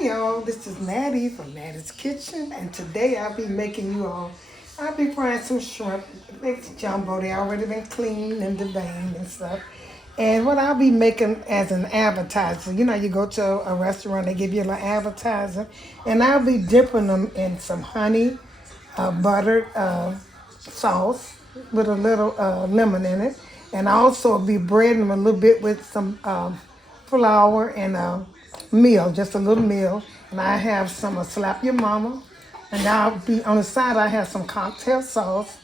Hi y'all, this is Mattie from Mattie's Kitchen, and today I'll be making you all, I'll be frying some shrimp. It's jumbo, they already been cleaned and deveined and stuff. And what I'll be making as an appetizer, you know, you go to a restaurant, they give you a little appetizer, and I'll be dipping them in some honey, buttered sauce with a little lemon in it, and I also be breading them a little bit with some flour and meal, just a little meal. And I have some Slap Your Mama, and I'll be on the side. I have some cocktail sauce,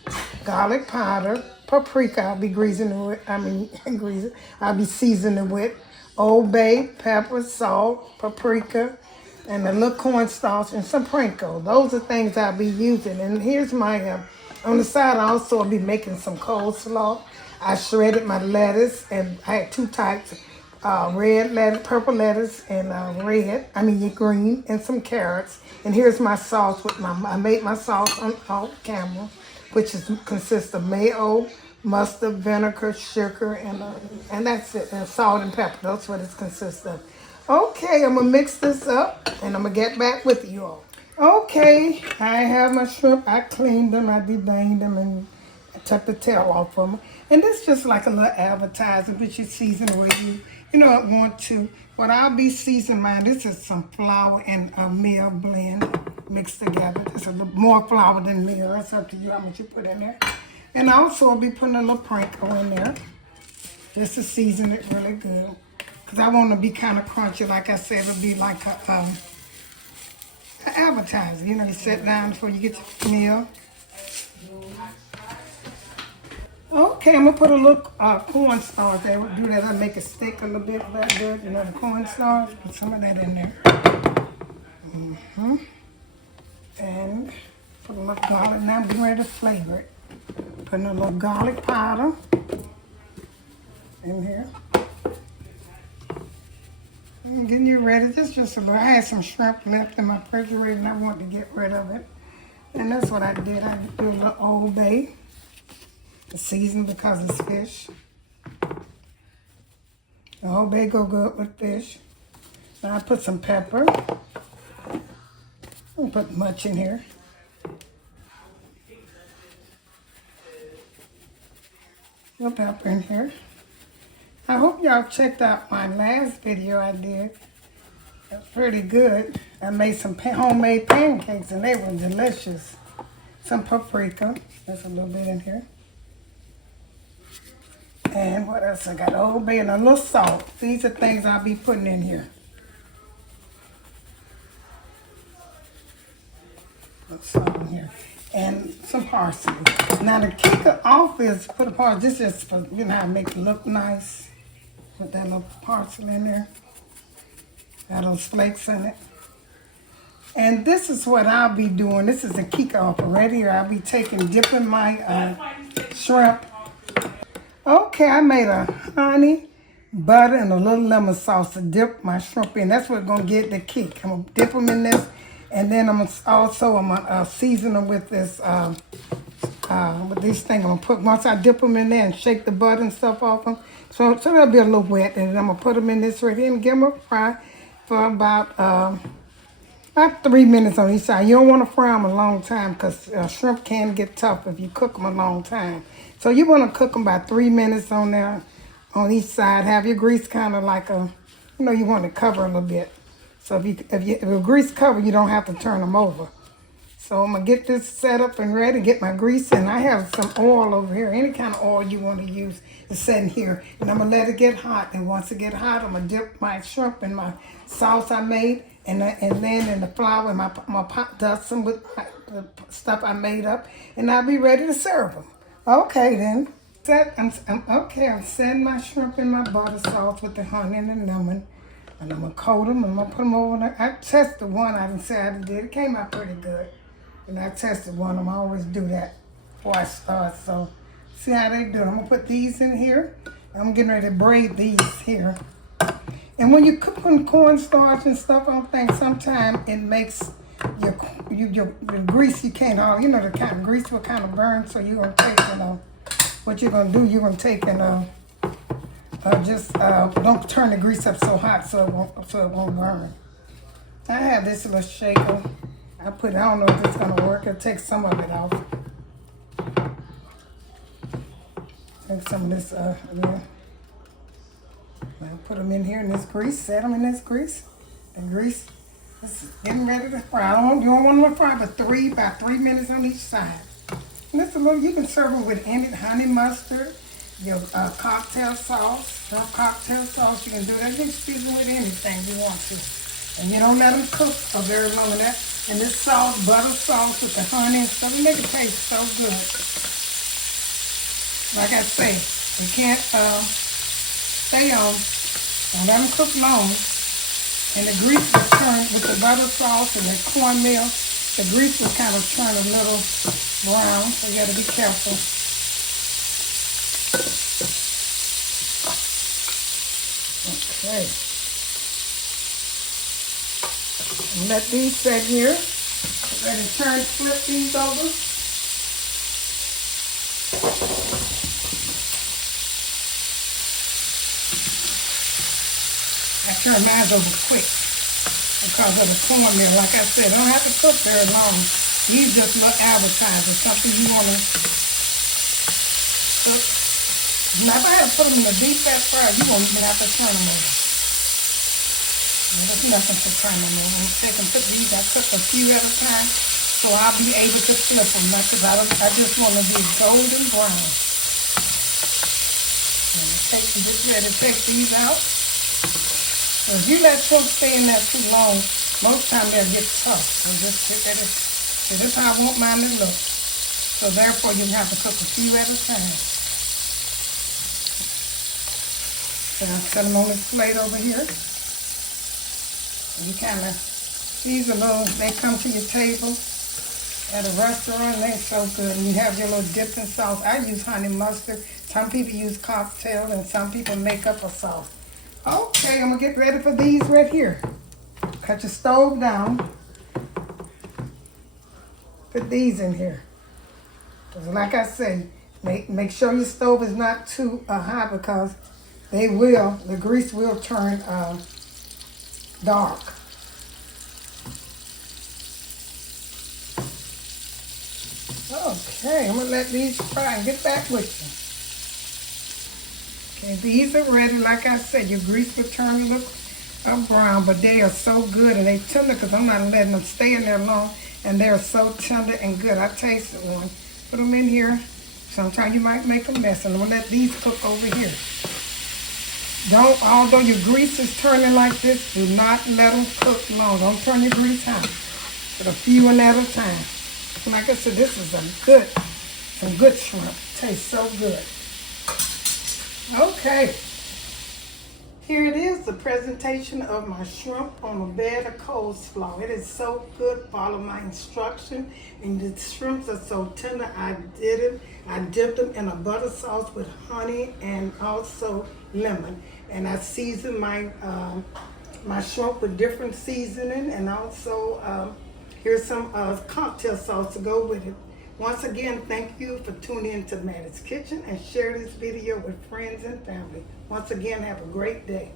garlic powder, paprika. I'll be greasing it with. greasing. I'll be seasoning with Old Bay, pepper, salt, paprika, and a little cornstarch and some sprinkle. Those are things I'll be using. And here's my, on the side I also will be making some coleslaw. I shredded my lettuce, and I had two types, red lettuce, purple lettuce, and green, and some carrots. And here's my sauce with I made my sauce on off camera, which consists of mayo, mustard, vinegar, sugar, and that's it, and salt and pepper. That's what it consists of. Okay, I'm gonna mix this up, and I'm gonna get back with you all. Okay, I have my shrimp. I cleaned them, I deveined them, and I took the tail off of them. And this is just like a little appetizer, but you season where you know, want to. What I'll be seasoning mine, this is some flour and a meal blend mixed together. It's a little more flour than meal. That's up to you how much you put in there. And also I'll be putting a little sprinkle in there just to season it really good. Because I want to be kind of crunchy. Like I said, it'll be like an appetizer. You know, you sit down before you get your meal. Okay, I'm going to put a little cornstarch there. We'll do that. I'll make it stick a little bit that good. You know, the cornstarch. Put some of that in there. And put a little garlic. Now I'm getting ready to flavor it. Putting a little garlic powder in here. I'm getting you ready. Just a little. I had some shrimp left in my refrigerator and I wanted to get rid of it. And that's what I did. I do a little Old Bay. The season because it's fish. The Old Bay go good with fish. Now I put some pepper. I don't put much in here. A little pepper in here. I hope y'all checked out my last video I did. It was pretty good. I made some homemade pancakes and they were delicious. Some paprika. There's a little bit in here. And what else I got? Old Bay and a little salt. These are things I'll be putting in here. Put salt in here. And some parsley. Now the kicker off is put a parsley. This is for, you know how to make it look nice. Put that little parsley in there. Got those flakes in it. And this is what I'll be doing. This is a kicker off already. Or I'll be dipping my shrimp. Okay, I made a honey, butter, and a little lemon sauce to dip my shrimp in. That's what's going to get the kick. I'm going to dip them in this, and then I'm going to season them with this, with these things. I'm going to put, once I dip them in there and shake the butter and stuff off them, so they'll be a little wet, and then I'm going to put them in this right here and give them a fry for about 3 minutes on each side. You don't want to fry them a long time because shrimp can get tough if you cook them a long time. So you want to cook them about 3 minutes on there, on each side. Have your grease kind of like you want to cover a little bit. So if your grease cover, you don't have to turn them over. So I'm gonna get this set up and ready. Get my grease in. I have some oil over here. Any kind of oil you want to use is set in here, and I'm gonna let it get hot. And once it get hot, I'm gonna dip my shrimp in my sauce I made, and then in the flour and my pot, dust them with the stuff I made up, and I'll be ready to serve them. Okay then. I'm setting my shrimp in my butter sauce with the honey and the lemon. And I'm going to coat them and I'm going to put them over there. I tested one. I didn't say I did. It came out pretty good. And I tested one of them. I always do that before I start. So see how they do. I'm going to put these in here. I'm getting ready to braid these here. And when you cook on cornstarch and stuff, I think sometimes it makes your grease, you can't all, you know, the kind of grease will kind of burn. So you're going to take, what you're going to do, you're going to take and don't turn the grease up so hot so it won't burn. I have this little shaker. I don't know if it's gonna work. I'll take some of it off. Take some of this, yeah. I'll put them in here in this grease. Set them in this grease. And grease. This is getting ready to fry. You don't want them to fry, but about 3 minutes on each side. And this a little. You can serve it with any honey mustard, your cocktail sauce, shrimp cocktail sauce. You can do that. You can season with anything you want to. And you don't let them cook for very long. And this sauce, butter sauce with the honey and stuff, it make it taste so good. Like I say, you can't stay on. Don't let them cook long. And the grease will turn with the butter sauce and the cornmeal. The grease will kind of turn a little brown, so you got to be careful. Okay. And let these sit here. Ready to flip these over. I turn mine over quick because of the cornmeal. Like I said, don't have to cook very long. These just look appetizers, something you want to cook. Now, if I had to put them in a deep fat fryer, you won't even have to turn them over. There's nothing to turn them over. I'm taking these. I cook a few at a time, so I'll be able to flip them. Because I just want to be golden brown. And just ready to take these out. So if you let shrimp stay in there too long, most times they'll get tough. So just sit there. So this is how I want mine to look. So therefore, you have to cook a few at a time. So I'll set them on this plate over here. And you kind of, these are little, they come to your table at a restaurant. They're so good. And you have your little dipping sauce. I use honey mustard. Some people use cocktail, and some people make up a sauce. Okay, I'm going to get ready for these right here. Cut your stove down. Put these in here. Because like I say, make sure your stove is not too hot because the grease will turn dark. Okay, I'm going to let these fry and get back with you. Okay, these are ready. Like I said, your grease will turn a little brown, but they are so good and they tender because I'm not letting them stay in there long, and they're so tender and good. I tasted one. Put them in here. Sometimes you might make a mess, and I'm going to let these cook over here. Although your grease is turning like this, do not let them cook long. Don't turn your grease hot. Put a few in at a time. And like I said, this is some good shrimp. Tastes so good. Okay, here it is, the presentation of my shrimp on a bed of coleslaw. It is so good. Follow my instruction. And the shrimps are so tender. I dipped them in a butter sauce with honey and also lemon. And I seasoned my my shrimp with different seasoning, and also here's some cocktail sauce to go with it. Once again, thank you for tuning in to Mattie's Kitchen, and share this video with friends and family. Once again, have a great day.